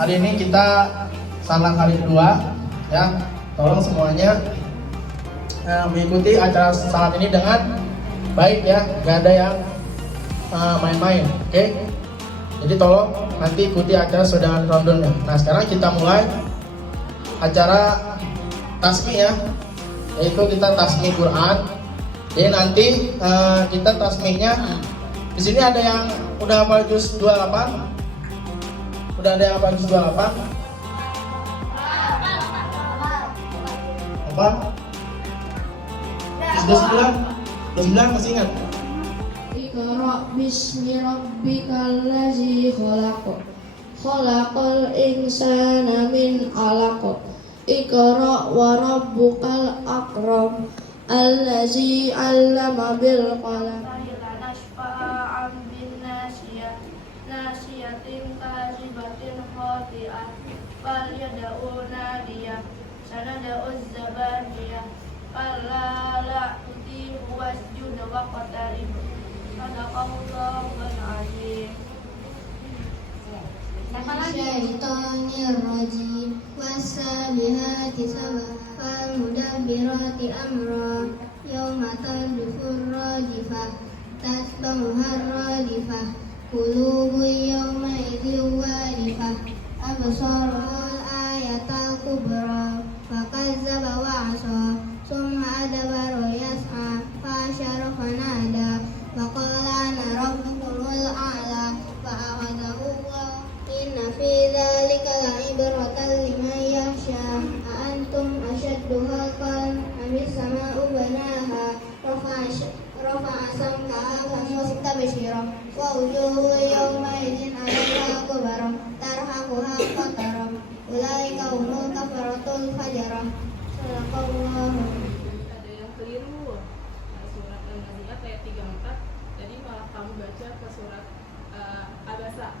hari ini kita salah kali kedua ya. Tolong semuanya mengikuti acara saat ini dengan baik ya, gak ada yang main-main, oke? Jadi tolong nanti ikuti acara sudah rondonnya. Nah sekarang kita mulai acara tasmi ya, yaitu kita tasmi Quran. Jadi nanti kita tasmihnya di sini ada yang udah hafal juz 28. Udah ada yang hafal juz 28? Apa? Juz 29? 29 masih ingat? Iqra bismi rabbikal ladzi khalaq. Khalaqal insana min 'alaq. Iqra wa rabbukal akram. Allazi 'allama bil qalam. Nasiyatin kazibatin khati'ah. Fal yad'u nadiyah. Sanad'u zabaniyah. Kalla la tuti'hu wasjud waqtarib. Sadaqallahul azim. Siapa lagi? Syaitonirrajim. Wassabihati sabah. Falmudabbirati amra. Yauma tadfur rajifah. Tasbahuhar rajifah. Qulubu yawma idzin warifah. Absaruhul ayatal kubra. Fakazzaba wa'asa. Summa adbara yas'a. Fasyara fanada. Faqala ana rabbukumul a'la. Fa'akhadhahu Allah. Inna fi dzalika la'ibratan liman yakhsha. A'antum ashaddu khalqan amis sama'u banaha. Rafa'a samkaha famustabshira. Wa wujuhu yawma idzin 'alaiha ghabarah. Tarhaquha qatarah. Ulaika humul kafaratul fajarah. Sadaqallahu. Ada yang keliru. Surat An-Nazi'at ayat 34. Jadi malah kamu baca ke surat Abasa.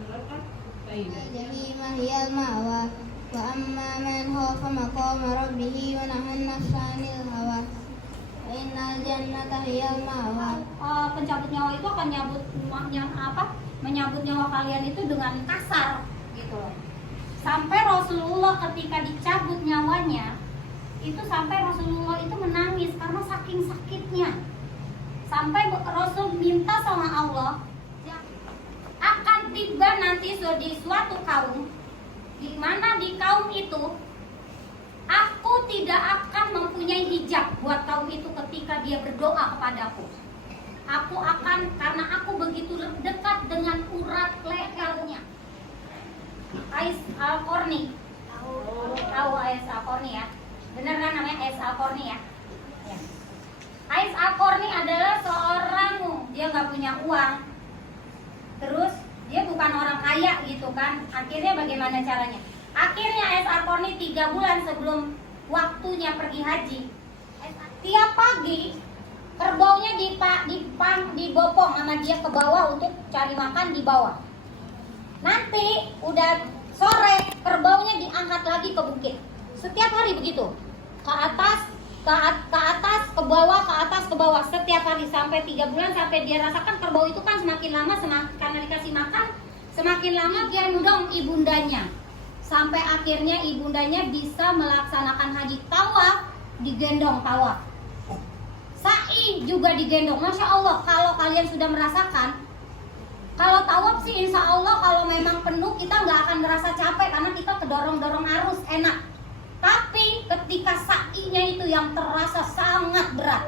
Benar kan? Baik. Jahimah hiyal ma'wa. Wa amma man khafa maqama rabbih wa nahan nafsa 'anil hawa. Wa innal jannata hiyal ma'wa. Pencabut nyawa itu akan menyambut nyawa kalian itu dengan kasar gitu loh. Sampai Rasulullah ketika dicabut nyawanya itu sampai Rasulullah itu menangis karena saking sakitnya. Sampai Rasul minta sama Allah, akan tiba nanti di suatu kaum di mana di kaum itu aku tidak akan mempunyai hijab buat kaum itu ketika dia berdoa kepadaku. Aku akan, karena aku begitu dekat dengan urat lehernya. Ais Al-Qarni. Tahu Ais Al-Qarni ya? Benar kan namanya Ais Al-Qarni ya? Ya. Ais Al-Qarni adalah seorang, dia nggak punya uang. Terus dia bukan orang kaya gitu kan. Akhirnya bagaimana caranya? Akhirnya Ais Al-Qarni 3 bulan sebelum waktunya pergi haji, tiap pagi kerbaunya dibopong sama dia ke bawah untuk cari makan di bawah. Nanti udah sore kerbaunya diangkat lagi ke bukit. Setiap hari begitu. Ke atas, ke bawah, ke atas, ke bawah. Setiap hari sampai 3 bulan, sampai dia rasakan kerbau itu kan semakin lama, karena dikasih makan, semakin lama dia nundong ibundanya. Sampai akhirnya ibundanya bisa melaksanakan haji tawaf, digendong tawaf. Sa'i juga digendong. Masya Allah, kalau kalian sudah merasakan, kalau tawaf sih insya Allah kalau memang penuh kita nggak akan merasa capek karena kita kedorong-dorong arus, enak. Tapi ketika sa'inya itu yang terasa sangat berat.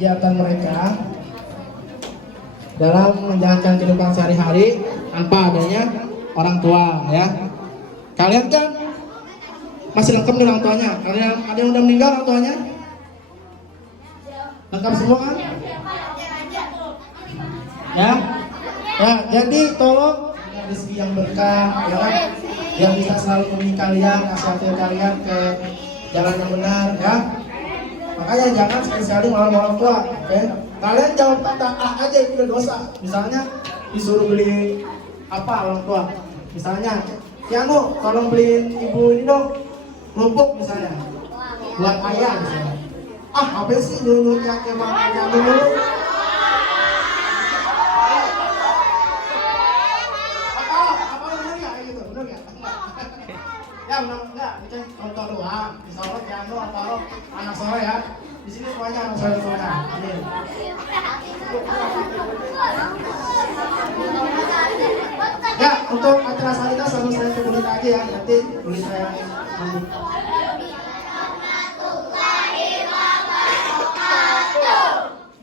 kegiatan mereka dalam menjalankan kehidupan sehari-hari tanpa adanya orang tua ya. Kalian kan masih lengkap nih orang tuanya. Kalian ada yang udah meninggal orang tuanya? Lengkap semua kan? Ya. Ya, jadi tolong rezeki yang berkah ya kan? Yang bisa selalu membimbing kalian, nasihatin kalian ke jalan yang benar ya. Makanya jangan sekali-sekali melawan orang tua, oke? Kalian jawab kata A aja itu udah dosa. Misalnya disuruh beli apa orang tua? Misalnya, Tiano, tolong beliin ibu ini dong, kerupuk misalnya, buat ayah misalnya. Ah, apa sih dulunya kemana dulu? Apa bener ya kayak gitu, bener nggak? Ya benar enggak, ini kan contoh doang. Insya Allah Tiano atau anak sore ya. Di sini semuanya anak sore semuanya. Amin. Ya, untuk acara salita selalu saya kulit aja ya. Nanti kulit saya lanjut.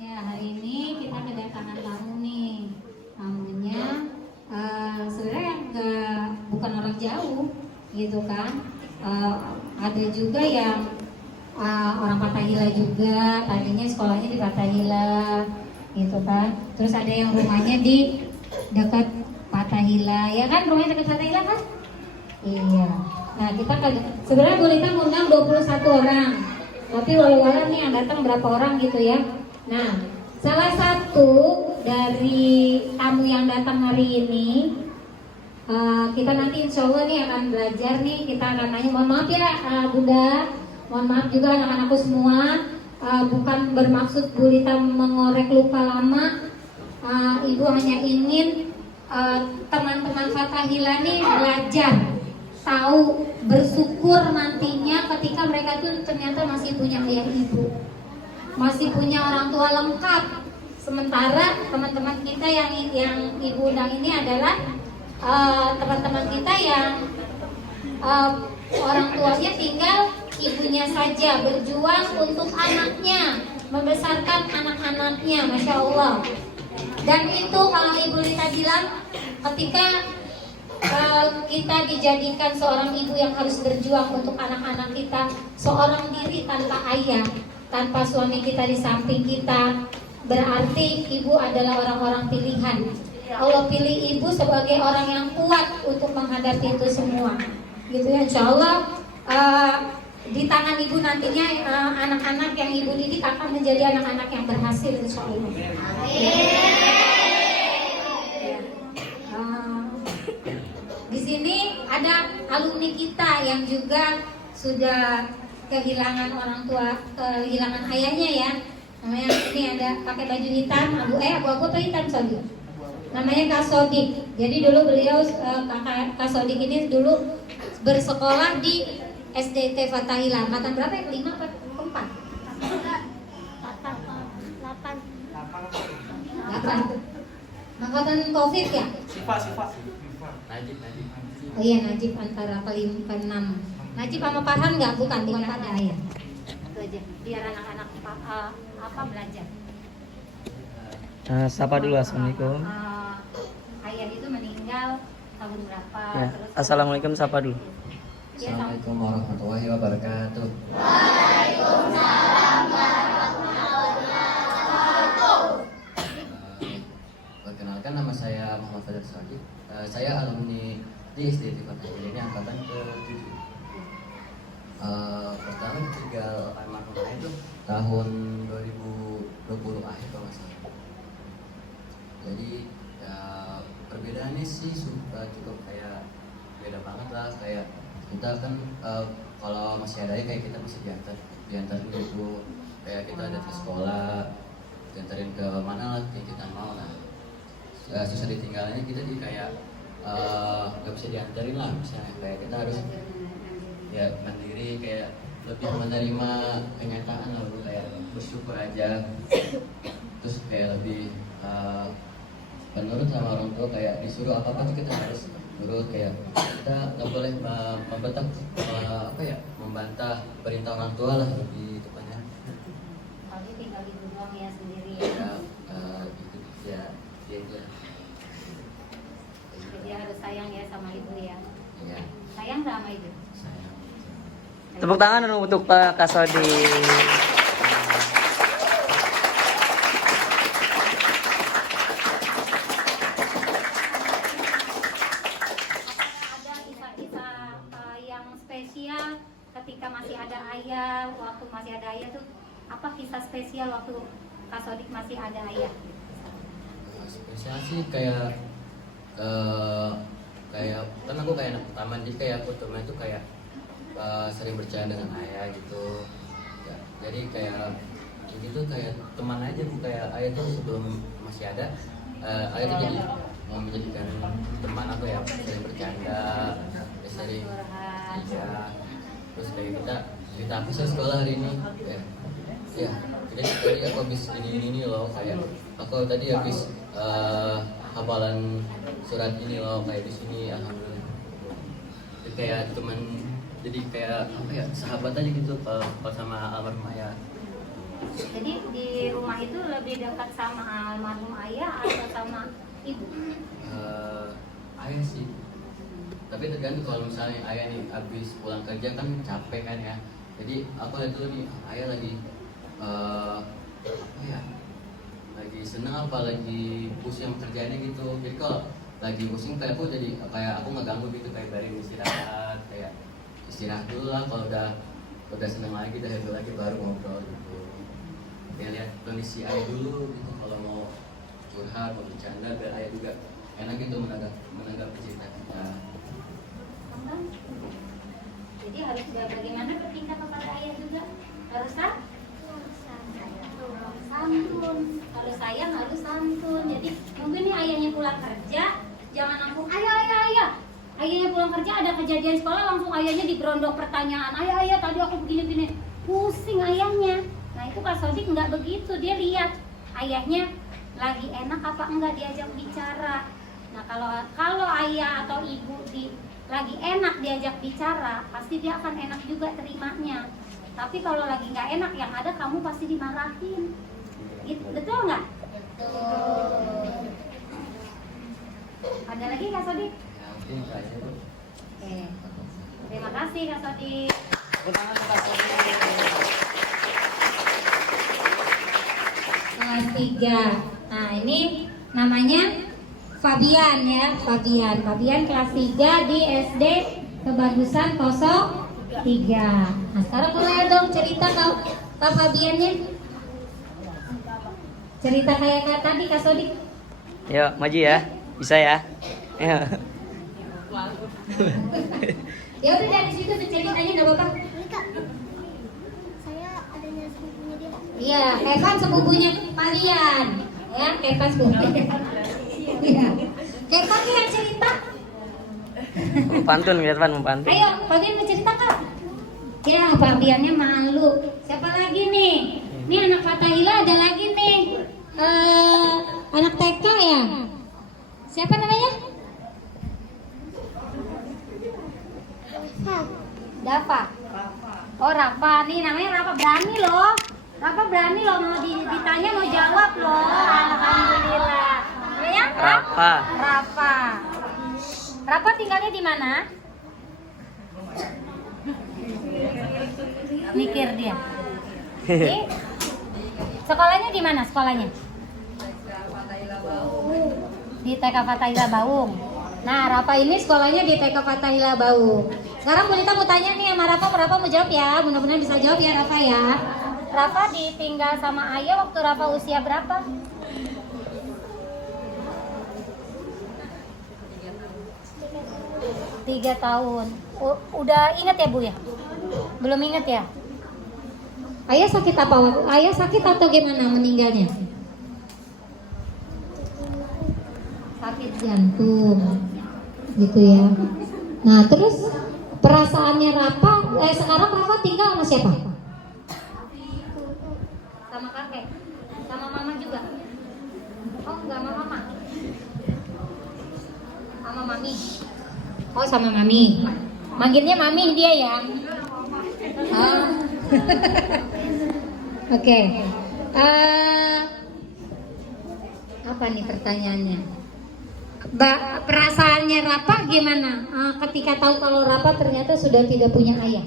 Ya, hari ini kita kedatangan tamu nih. Tamunya sebenarnya bukan orang jauh, gitu kan. Ada juga yang orang Fathahila juga, tadinya sekolahnya di Fathahila, gitu kan. Terus ada yang rumahnya di dekat Fathahila, ya kan? Rumahnya dekat Fathahila kan? Iya. Nah, kita sebenarnya Bu Lita ngundang 21 orang. Tapi walau-walau nih yang datang berapa orang gitu ya. Nah, salah satu dari tamu yang datang hari ini, kita nanti insya Allah nih akan belajar nih, kita akan nanya. Mohon maaf ya Bunda, mohon maaf juga anak-anakku semua, bukan bermaksud Bu Lita mengorek luka lama. Ibu hanya ingin teman-teman Fathahila nih belajar, tahu, bersyukur nantinya ketika mereka tuh ternyata masih punya ayah ibu, masih punya orang tua lengkap. Sementara teman-teman kita yang ibu undang ini adalah teman-teman kita yang orang tuanya tinggal ibunya saja, berjuang untuk anaknya, membesarkan anak-anaknya, Masya Allah. Dan itu kalau Ibu Lita bilang, ketika kita dijadikan seorang ibu yang harus berjuang untuk anak-anak kita, seorang diri tanpa ayah, tanpa suami kita di samping kita, berarti ibu adalah orang-orang pilihan. Allah pilih ibu sebagai orang yang kuat untuk menghadapi itu semua, gitu ya. Insya Allah di tangan ibu nantinya anak-anak yang ibu didik akan menjadi anak-anak yang berhasil, insya Allah. Di sini ada alumni kita yang juga sudah kehilangan orang tua, kehilangan ayahnya ya. Namanya ini ada pakai baju hitam, abu-abu atau hitam Sodik. Namanya Kak Sodik. Jadi dulu beliau Kak Sodik ini dulu bersekolah di SDT Fathahila. Angkatan berapa ya? 5 atau 4? 8. Angkatan Covid ya? Sifat. Najib. Oh iya, Najib antara ke-6. Najib sama Farhan nggak? Bukan, tidak ada ya. Itu aja, biar anak-anak belajar. Sapa dulu, assalamualaikum. Ayah itu meninggal tahun berapa? Ya, Terus assalamualaikum, sapa dulu. Assalamualaikum warahmatullahi wabarakatuh. Perkenalkan, nama saya Muhammad Fajar Sodik. Saya alumni di SDT Fathahila ini angkatan ke-7. Pertama tinggal almarhum ayah itu tahun 2020 akhir kalau nggak salah. Jadi ya, perbedaannya sih cukup kayak beda banget lah. Kayak kita kan kalau masih ada kayak kita masih diantar dulu, kayak kita ada ke sekolah, diantarin ke mana lah yang kita mau lah. Susah ditinggalnya kita jadi kayak nggak bisa diantarin lah, misalnya kayak kita harus ya mandiri, kayak lebih menerima kenyataan lah, kayak bersyukur aja, terus kayak lebih penurut sama orang tua, kayak disuruh apa tuh kita harus nurut, kayak kita nggak boleh membentak membantah perintah orang tua lah, lebih tepatnya. tinggal ibu doang ya sendiri Ya, ya. itu ya itu. Jadi harus sayang ya sama ibu ya. Ya, Sayang nggak sama ibu? sayang. Tepuk tangan dulu untuk Pak Kasodi. Ada kisah-kisah yang spesial ketika masih ada ayah, waktu masih ada ayah tuh apa kisah spesial waktu Kak Sodik masih ada ayah? Spesial sih kayak kan aku kayak anak pertama, jadi kayak aku temen itu kayak sering bercanda dengan ayah gitu ya, jadi kayak gitu kayak teman aja, bu, kayak ayah tuh sebelum masih ada ayah tuh jadi mau menjadikan teman aku ya, sering bercanda ya, sering iya, terus kayak kita apa sih sekolah hari ini ya tadi aku habis ini loh, kayak aku tadi habis hafalan surat ini loh, kayak di sini alhamdulillah. Jadi kayak teman, jadi kayak apa ya, sahabat aja gitu kalau sama almarhum ayah. Jadi di rumah itu lebih dekat sama almarhum ayah atau sama ibu? Ayah sih, tapi tergantung. Kalau misalnya ayah nih habis pulang kerja kan capek kan ya, jadi aku lihat dulu nih ayah lagi apa ya, lagi senang apa lagi pusing kerjanya gitu. Jadi kalau lagi pusing kayak aku jadi kayak aku ngeganggu gitu, kayak dari istirahat, kayak istirahat dulu lah. Kalau udah senang lagi, udah happy lagi baru ngobrol gitu. Ya lihat kondisi ayah dulu gitu, kalau mau curhat, mau bercanda, biar ayah juga enak gitu menanggapi cerita kita. Jadi harus bagaimana bertingkah kepada ayah juga? Harus santun. Kalau sayang harus santun. Jadi mungkin nih ayahnya pulang kerja, jangan langsung ayah. Ayahnya pulang kerja ada kejadian sekolah, langsung ayahnya diberondong pertanyaan. Ayah tadi aku begini. Pusing ayahnya. Nah itu Kak Sodik nggak begitu, dia lihat ayahnya lagi enak apa enggak diajak bicara. Nah kalau ayah atau ibu lagi enak diajak bicara, pasti dia akan enak juga terimanya. Tapi kalau lagi nggak enak, yang ada kamu pasti dimarahin. Gitu, betul nggak? Betul. Ada lagi Kak Sodik? Ya mungkin kayak itu. Oke. Terima kasih Kak Sodik. Kelas 3. Nah ini namanya Fabian ya, Fabian kelas 3 di SD Kebagusan 03. Nah sekarang boleh dong cerita Kak Fabiannya. Cerita kayak Kak tadi Kak Sodik. Yuk, maju ya. Bisa ya? Ya. Ya udah dari situ ceritanya nggak apa-apa. Saya adanya sepupunya dia. Iya, Evan sepupunya Fabian. Ya, Evan sepupunya. Iya. Evan nih yang cerita. Pantun, Irfan pantun. Ayo, Fabian mau cerita Kak. Ya, Fabiannya malu. Siapa lagi nih? Ini anak Fatahila, ada lagi nih. Anak TK ya? Siapa namanya? Dava. Oh Rafa, nih namanya Rafa, berani loh. Rafa berani loh, mau ditanya mau jawab loh. Alhamdulillah. Ya? Rafa. Rafa tinggalnya di mana? Mikir dia. Jadi, sekolahnya di mana sekolahnya? Di TK Fatahila Baung. Nah, Rafa ini sekolahnya di TK Fatahila Baung. Sekarang Bulita mau tanya nih sama Rafa mau jawab ya. Mudah-mudahan bisa jawab ya Rafa ya. Rafa ditinggal sama ayah waktu Rafa usia berapa? 3 tahun. Udah ingat ya Bu ya? Belum ingat ya? Ayah sakit apa? Ayah sakit atau gimana meninggalnya? Sakit jantung. Gitu ya. Nah, terus perasaannya Rafa, sekarang Rafa tinggal sama siapa? Sama kakek? Sama mama juga? Oh, enggak sama mama? Sama mami? Oh, sama mami. Manggilnya mami dia ya? Oh. Oke. Apa nih pertanyaannya? Perasaannya Rafa gimana ketika tahu kalau Rafa ternyata sudah tidak punya ayah?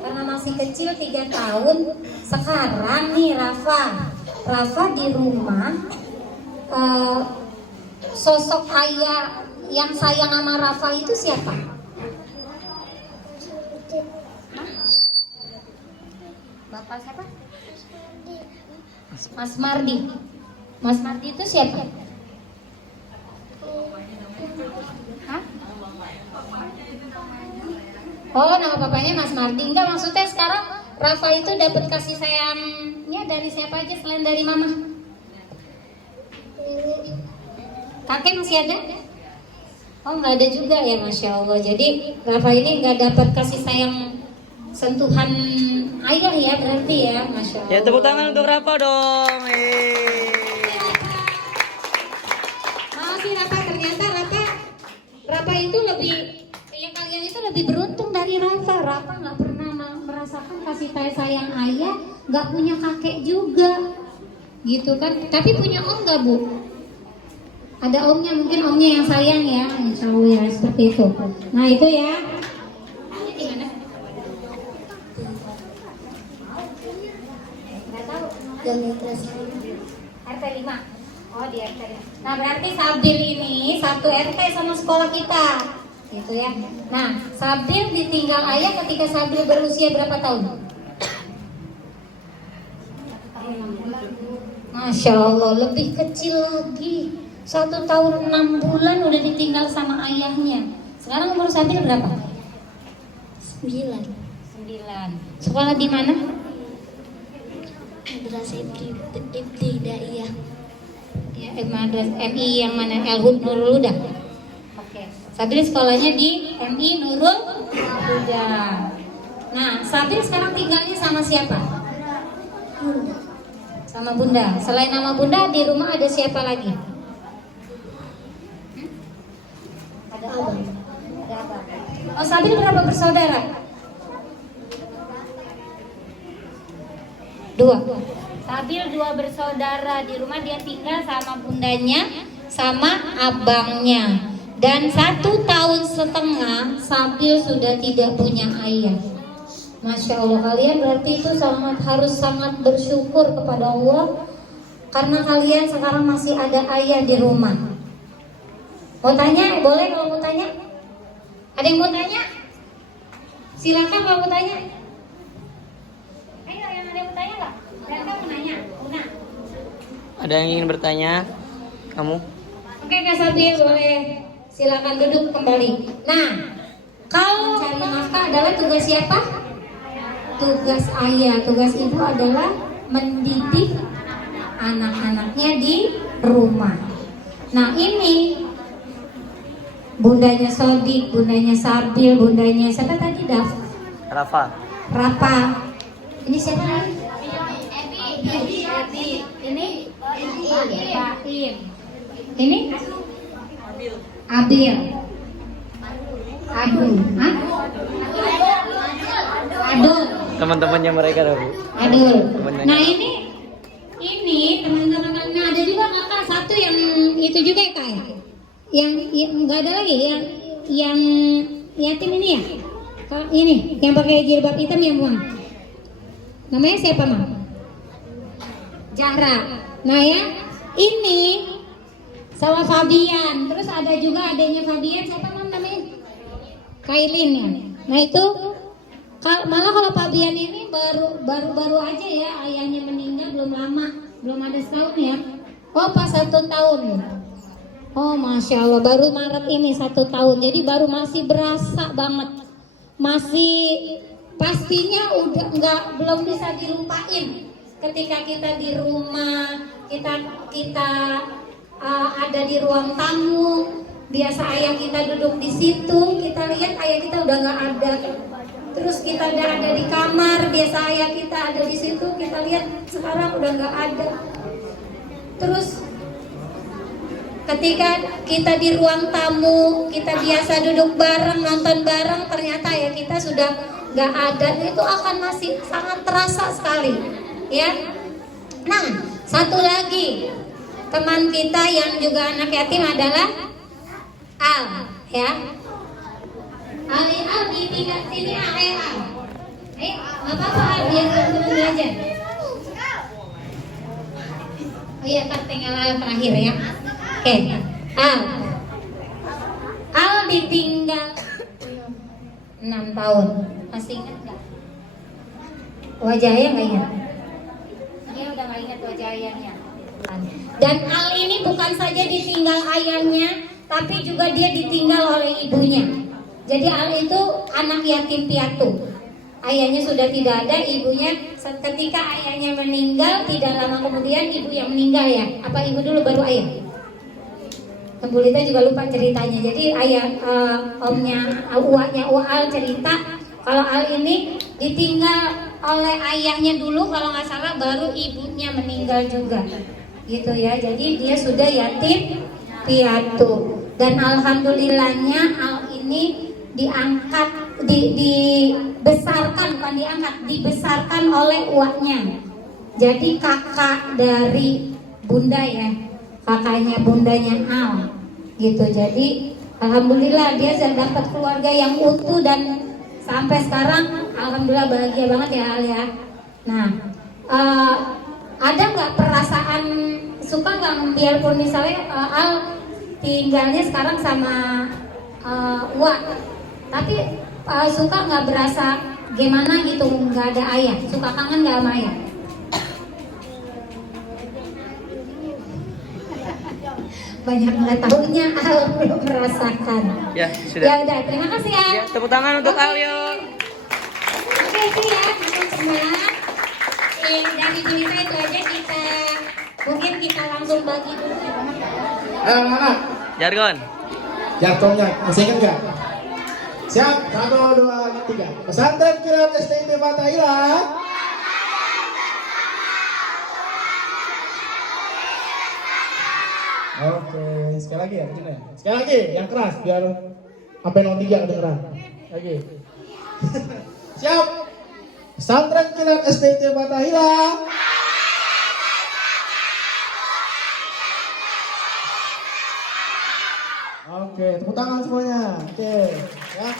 Karena masih kecil 3 tahun. Sekarang nih Rafa di rumah, sosok ayah yang sayang sama Rafa itu siapa? Bapak siapa? Mas Mardi. Mas Mardi itu siapa? Hah? Oh, nama bapaknya Mas Mardi. Enggak, maksudnya sekarang Rafa itu dapat kasih sayangnya dari siapa aja selain dari mama? Kakek masih ada? Oh, nggak ada juga ya, Masya Allah. Jadi Rafa ini nggak dapat kasih sayang sentuhan ayah ya, berarti ya, Masya Allah. Ya, tepuk tangan untuk Rafa dong. Makasih Rafa, ternyata Rafa itu lebih, yang kalian itu lebih beruntung dari Rafa. Rafa nggak pernah merasakan kasih sayang ayah, nggak punya kakek juga, gitu kan? Tapi punya om nggak, Bu? Ada omnya, mungkin omnya yang sayang ya, insya Allah ya, seperti itu. Nah itu ya. Ini di mana? Nggak tahu. RT 5. Oh di RT 5. Nah berarti Sabdil ini satu RT sama sekolah kita, gitu ya. Nah Sabdil ditinggal ayah ketika Sabdil berusia berapa tahun? Masya Allah, lebih kecil lagi. 1 tahun 6 bulan udah ditinggal sama ayahnya. Sekarang umur Sabdil berapa? 9. Sekolah di mana? Madrasah Ibtidaiyah. Ya, Madrasah MI yang mana? Al-Hud Nurul Huda. Oke. Sabdil sekolahnya di MI Nurul Huda. Nah, Sabdil sekarang tinggalnya sama siapa? Sama Bunda. Selain nama Bunda, di rumah ada siapa lagi? Ada abang. Oh, Sabdil berapa bersaudara? 2. Sabdil 2 bersaudara. Di rumah dia tinggal sama bundanya, sama abangnya. Dan 1 tahun setengah Sabdil sudah tidak punya ayah. Masya Allah, kalian berarti itu harus sangat bersyukur kepada Allah karena kalian sekarang masih ada ayah di rumah. Mau tanya? Boleh kalau mau tanya? Ada yang mau tanya? Silakan kalau mau tanya. Ayo, yang ada yang mau tanya nggak? Dan kamu nanya, Una. Ada yang ingin bertanya? Kamu? Oke, Kak Sabdil, boleh silakan duduk kembali. Nah, kalau mencari nafkah adalah tugas siapa? Tugas ayah, tugas ibu adalah mendidik anak-anaknya di rumah. Nah ini bundanya Sodik, bundanya Sabdil, bundanya siapa tadi? Rafa. Ini siapa lagi? Ini Faim. Ini Abil. Adul. Hah? Adul. Teman-temannya mereka dulu. Adul. Nah ini teman-teman. Nah ada juga kakak satu yang itu juga ya, Kak. Yang nggak ada lagi yang yatim ini ya. Ini yang pakai jilbab hitam yang buang. Namanya siapa, Mam? Zahra. Nah ya, ini sama Fabian. Terus ada juga adanya Fabian, siapa Mam namanya? Kailin ya. Nah itu malah kalau Fabian ini baru aja ya, ayahnya meninggal belum lama, belum ada setahun ya. Oh pas 1 tahun. Oh Masya Allah, baru Maret ini 1 tahun. Jadi baru masih berasa banget. Masih pastinya udah belum bisa dilupain. Ketika kita di rumah, kita ada di ruang tamu, biasa ayah kita duduk di situ, kita lihat ayah kita udah nggak ada. Terus kita udah ada di kamar, biasa ayah kita ada di situ, kita lihat sekarang udah nggak ada. Terus ketika kita di ruang tamu, kita biasa duduk bareng, nonton bareng, ternyata ya kita sudah gak ada, itu akan masih sangat terasa sekali, ya. Nah, satu lagi teman kita yang juga anak yatim adalah Al, ya. Al di tingkat sini Al. Ayo, nggak apa-apa Al, biar teman-teman belajar. Oh iya, kan tinggal Al terakhir ya. Oke, Al ditinggal 6 tahun. Masih ingat nggak? Wajah ayah nggak ingat? Dia udah nggak ingat wajah ayahnya. Dan Al ini bukan saja ditinggal ayahnya, tapi juga dia ditinggal oleh ibunya. Jadi Al itu anak yatim piatu. Ayahnya sudah tidak ada, ibunya ketika ayahnya meninggal, tidak lama kemudian ibu yang meninggal ya. Apa ibu dulu baru ayah? Bu Lita juga lupa ceritanya. Jadi ayah omnya, uaknya Al cerita kalau Al ini ditinggal oleh ayahnya dulu, kalau nggak salah baru ibunya meninggal juga. Gitu ya. Jadi dia sudah yatim piatu. Dan alhamdulillahnya Al ini diangkat, dibesarkan, bukan diangkat, dibesarkan oleh uaknya. Jadi kakak dari bunda ya, kakaknya bundanya Al, gitu. Jadi alhamdulillah dia sudah dapat keluarga yang utuh dan sampai sekarang alhamdulillah bahagia banget ya Al ya. Nah, ada nggak perasaan suka nggak biarpun misalnya Al tinggalnya sekarang sama Wak, tapi suka nggak berasa gimana gitu nggak ada ayah, suka kangen nggak sama ayah? Banyak nggak tahunya Al belum merasakan. Ya sudah. Ya udah, terima kasih Al. Ya, tepuk tangan untuk Al yuk. Oke itu ya teman semua. Dari cerita itu aja kita mungkin kita langsung bagi dulu. Anak-anak, Jargon. jargonnya masih ingat nggak? Siap, 1, 2, 3. Pesantren Kilat STIP Fatahillah. Oke, sekali lagi ya, begini. Sekali lagi, yang keras biar sampai 03 kedengeran. Lagi. Siap. Pesantren Kilat STIP Fatahillah. Oke, tepuk tangan semuanya. Oke, ya.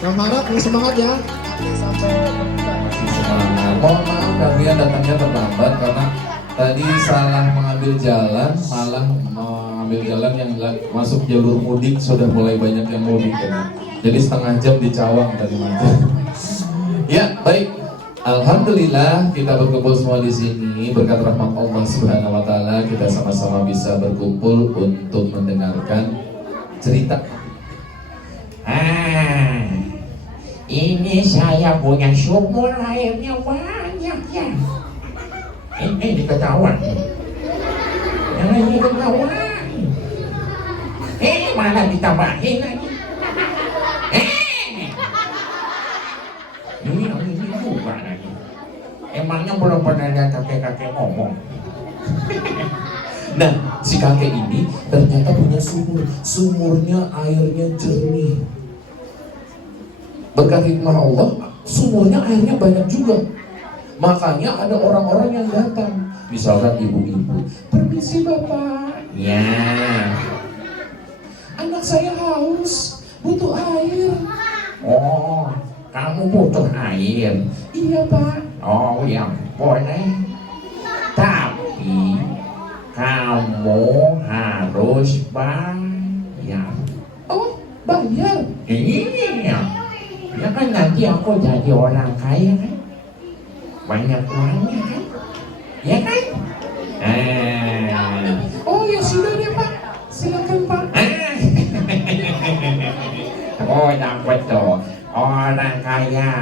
Yang harap ini semangat ya. Nanti sampai Semangat. Mohon maaf kalian datangnya terlambat karena tadi salah mengambil jalan, malah mengambil jalan yang masuk jalur mudik, sudah mulai banyak yang mudik ya. Jadi setengah jam di Cawang tadi mantu. Ya, baik. Alhamdulillah kita berkumpul semua di sini berkat rahmat Allah Subhanahu wa taala, kita sama-sama bisa berkumpul untuk mendengarkan cerita. Ini saya punya sumur airnya banyak ya. Ini diketahuan. Yang ini ketahuan. Malah ditambahin lagi. Ini juga lagi. Emangnya belum pernah ada kakek-kakek ngomong. Nah, si kakek ini ternyata punya sumur. Sumurnya airnya jernih. Berkat hikmah Allah, sumurnya airnya banyak juga. Makanya ada orang-orang yang datang. Misalkan ibu-ibu, permisi bapak. Ya, anak saya haus, butuh air. Oh, kamu butuh air? Iya pak. Oh ya boleh. Tapi kamu harus bayar. Oh bayar? Iya. Ya kan nanti aku jadi orang kaya kan. Banyak uangnya kan. Ya kan? Oh ya sudah deh pak. Silakan pak. Oh dapat tuh. Orang kaya.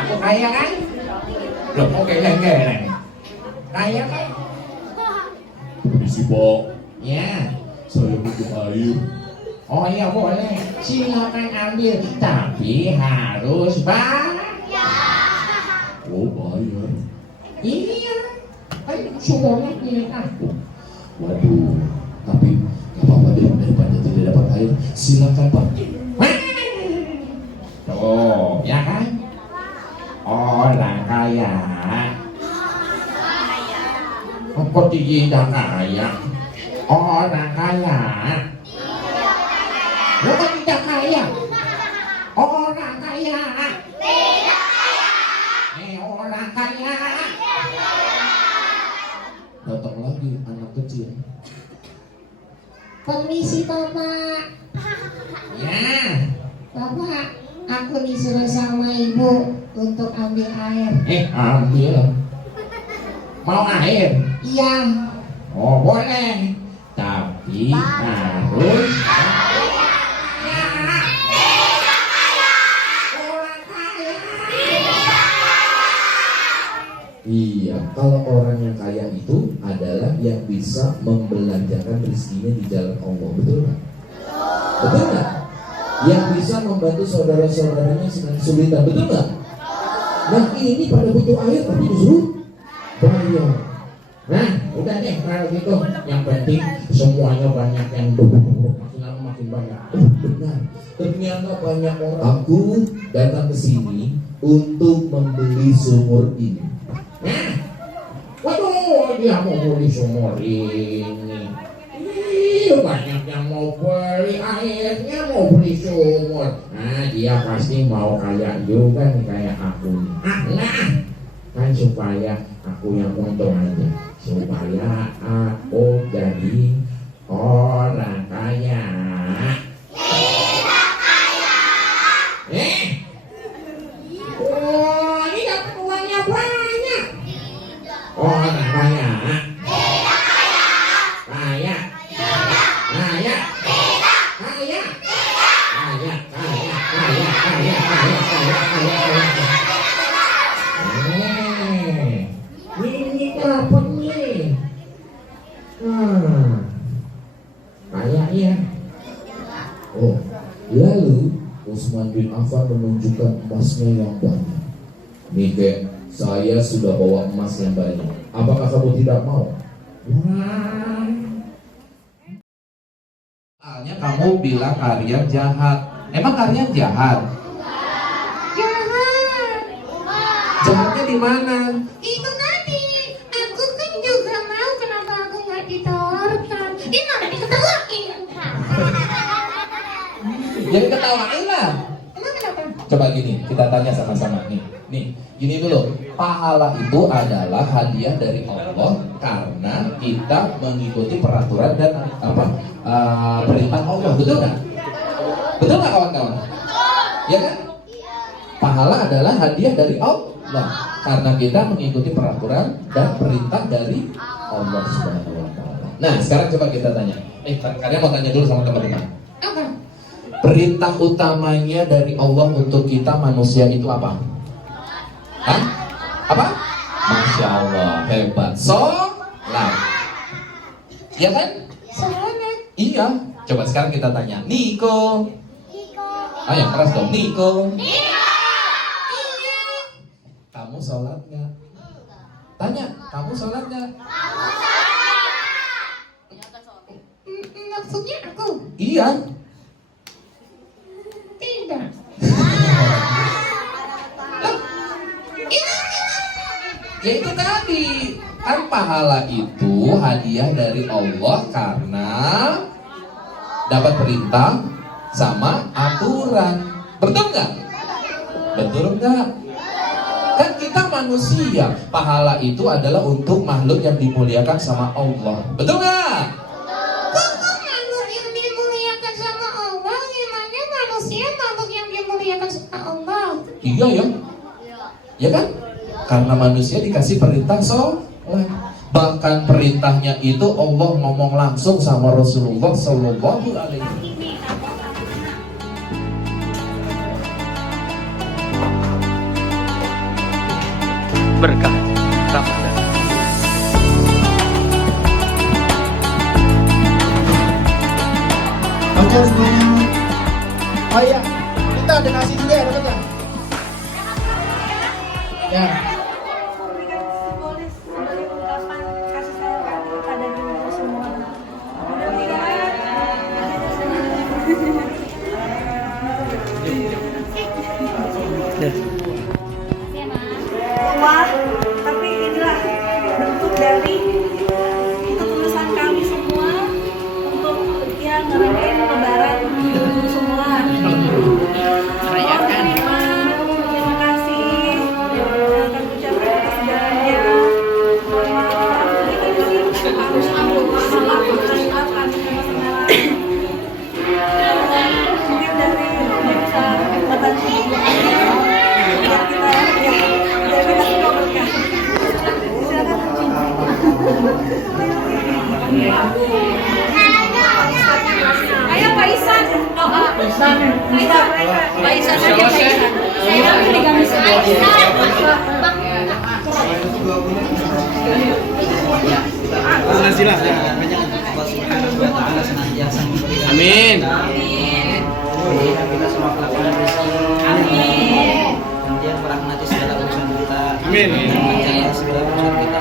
Aku kaya kan? Loh kok geleng-geleng? Kaya kan? Permisi Pak, Ya. saya butuh air. Oh iya boleh. Silakan ambil. Tapi harus bayar. Oh bayar. Iya. Kan sumurnya milik aku. Waduh, tapi nggak apa-apa deh, daripada tidak dapat air. Silakan Pak. Oh, ya kan? Orang kaya. Kok tidak kaya? Orang kaya. Kok tidak kaya? Orang kaya. Orang kaya. Datang lagi anak kecil. Permisi Bapak. Ya. Bapak, aku disuruh sama ibu untuk ambil air. Ambil. Mau air? Iya. Oh boleh. Tapi harus. Iya, kalau orang yang kaya itu adalah yang bisa membelanjakan rezekinya di jalan Allah, betul nggak? Betul nggak? Yang bisa membantu saudara-saudaranya sedang kesulitan, betul nggak? Nah ini pada butuh air tapi disuruh bayar. Nah udah deh kalau gitu, yang penting semuanya banyak yang makin lama makin banyak. Benar, ternyata banyak orang. Aku datang ke sini untuk membeli sumur ini. Nah, waduh, dia mau beli sumur ini. Banyak yang mau beli airnya, mau beli sumur. Nah, dia pasti mau kaya juga nih kayak aku. Nah, kan supaya aku yang untung aja, supaya aku jadi orang kaya. Oh, ini dapat uangnya banyak. Orang kaya. Kaya. Kaya. Kaya. Kaya. Ini dapat nih. Kaya ya. Oh, lalu Utsman bin Affan menunjukkan emasnya yang banyak. Nih Kek, saya sudah bawa emas yang banyak. Apakah kamu tidak mau? Soalnya kamu bilang kalian jahat. Emang kalian jahat? Jahat. Jahatnya di mana? Itu tadi. Aku kan juga mau, kenapa aku nggak ditawarkan? Ini mana diketawain? Jadi ketawain lah. Emang kenapa? Coba gini, kita tanya sama-sama nih. Nih, gini dulu. Pahala itu adalah hadiah dari Allah karena kita mengikuti peraturan dan perintah Allah, betul nggak? Betul nggak kawan-kawan? Ya kan? Pahala adalah hadiah dari Allah karena kita mengikuti peraturan dan perintah dari Allah Subhanahu Wa Taala. Nah, sekarang coba kita tanya. Kalian mau tanya dulu sama teman-teman. Perintah utamanya dari Allah untuk kita manusia itu apa? Hah? Apa? Masya Allah, hebat. Sholat. Ya kan? Sholat. Iya. Coba sekarang kita tanya. Niko. Ayo keras dong. Niko. Kamu sholat nggak? Tanya. Kamu sholat nggak? Maksudnya aku? Iya. Tidak. Ya itu tadi, kan pahala itu hadiah dari Allah karena dapat perintah sama aturan. Betul nggak? Betul nggak? Kan kita manusia, pahala itu adalah untuk makhluk yang dimuliakan sama Allah. Betul nggak? Kok makhluk yang dimuliakan sama Allah? Gimana manusia makhluk yang dimuliakan sama Allah? Iya ya. Ya kan? Karena manusia dikasih perintah sholat. Bahkan perintahnya itu Allah ngomong langsung sama Rasulullah Sallallahu Alaihi Wasallam. Berkah Ramadan. Oke semuanya. Oh iya, kita ada nasi juga ya, dapat nggak? Ya. Boleh sebagai ungkapan kasih sayang kepada diri semua. Tapi inilah bentuk dari ketulusan kami semua untuk ya ngerayain Lebaran dulu semua. Merayakan. Terima kasih. Kami ucapkan atas segalanya. Mohon maaf. Harus salah kalimat kami sama-sama. Mungkin dari bisa membantu biar kita semua berkah. Ayo Pak Isan doa. Pak Isan aja Pak Isan. Saya pilih gamis Amin. Kita semua kelaparan rezeki. Amin. Kemudian merahmati segala urusan kita. Amin. Percaya segala urusan kita.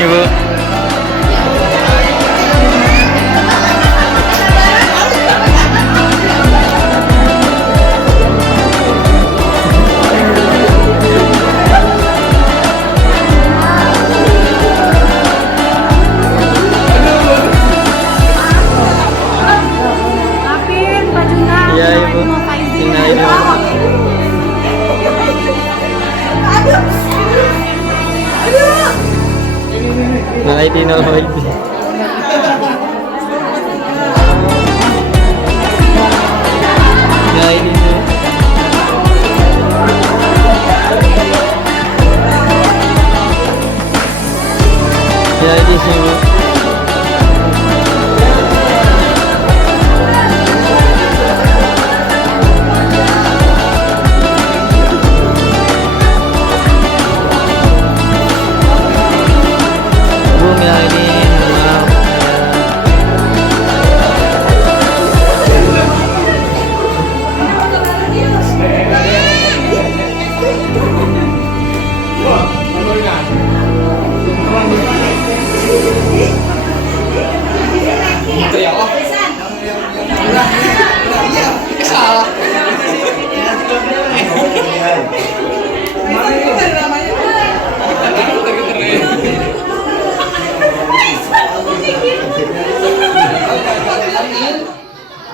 Ibu. Iya, Ibu. Aidin al-Faizin. Ya di sini.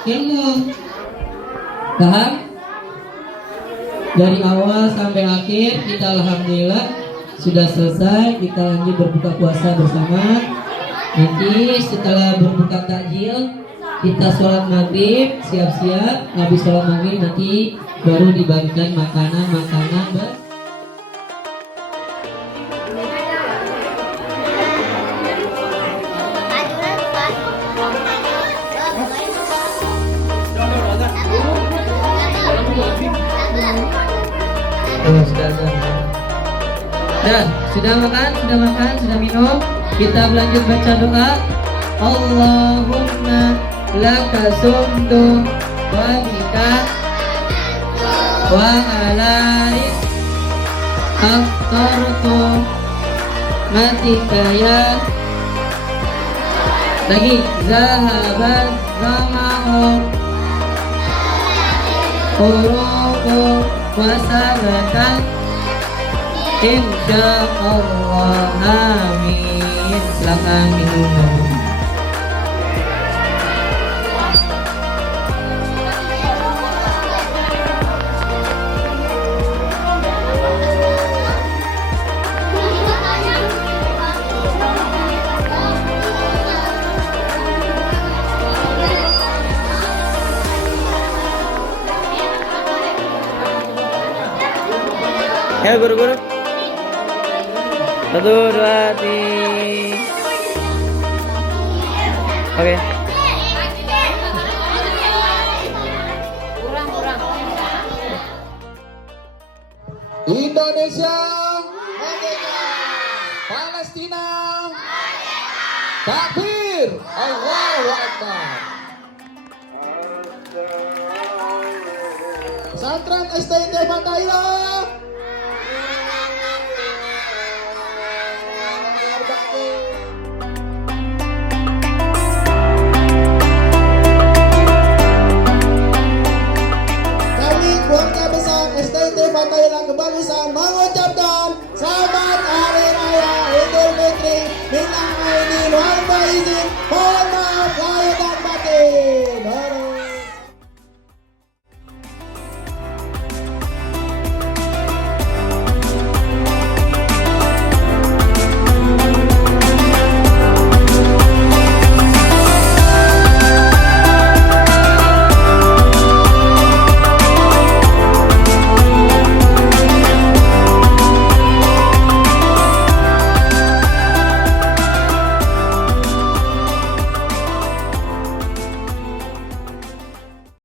Ilmu paham? Dari awal sampai akhir kita alhamdulillah sudah selesai. Kita lanjut berbuka puasa bersama. Nanti setelah berbuka takjil kita sholat maghrib, siap-siap. Habis sholat maghrib nanti baru dibagikan makanan-makanan. Sudah makan, sudah minum. Kita lanjut baca doa. Allahumma laka sumtu wa bika wa alaik aftartu matika ya. Lagi zahaban rama'u uruku wasabatan insyaallah amin. Silakan minum. Ya guru-guru. 1, 2, 3. Oke. Indonesia merdeka. Palestina takbir. Allahu Akbar. Pesantren STT Fatahillah. Kami keluarga besar STT Fatahillah Kebagusan mengucapkan selamat Hari Raya Idul Fitri minal aidin wal faizin.